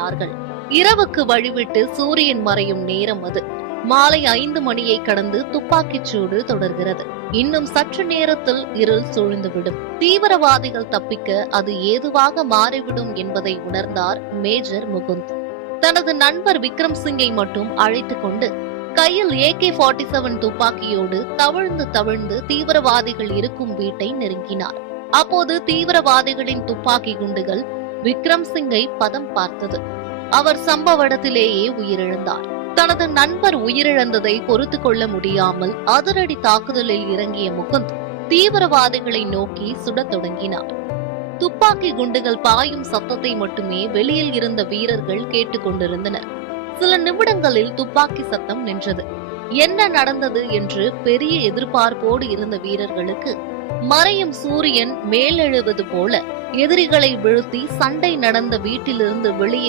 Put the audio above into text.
தொடங்கினார்கள். இரவுக்கு வழிவிட்டு சூரியன் மறையும் நேரம் அது. மாலை 5 மணியை கடந்து துப்பாக்கிச் சூடு தொடர்கிறது. இன்னும் சற்று நேரத்தில் இருள் சூழ்ந்துவிடும். தீவிரவாதிகள் தப்பிக்க அது ஏதுவாக மாறிவிடும் என்பதை உணர்ந்தார் மேஜர் முகுந்த். தனது நண்பர் விக்ரம் சிங்கை மட்டும் அழைத்துக் கொண்டு கையில் AK-47 துப்பாக்கியோடு தவிழ்ந்து தீவிரவாதிகள் இருக்கும் வீட்டை நெருங்கினார். அப்போது தீவிரவாதிகளின் துப்பாக்கி குண்டுகள் விக்ரம் சிங்கை பதம் பார்த்தது. அவர் சம்பவ இடத்திலேயே உயிரிழந்தார். தனது நண்பர் உயிரிழந்ததை பொறுத்து கொள்ள முடியாமல் அதிரடி தாக்குதலில் இறங்கிய முகுந்த் தீவிரவாதிகளை நோக்கி சுடத் தொடங்கினார். துப்பாக்கி குண்டுகள் பாயும் சத்தத்தை மட்டுமே வெளியில் இருந்த வீரர்கள் கேட்டுக்கொண்டிருந்தனர். சில நிமிடங்களில் துப்பாக்கி சத்தம் நின்றது. என்ன நடந்தது என்று பெரிய எதிர்பார்ப்போடு இருந்த வீரர்களுக்கு மறையும் சூரியன் மேலெழுவது போல எதிரிகளை வீழ்த்தி சண்டை நடந்த வீட்டிலிருந்து வெளியே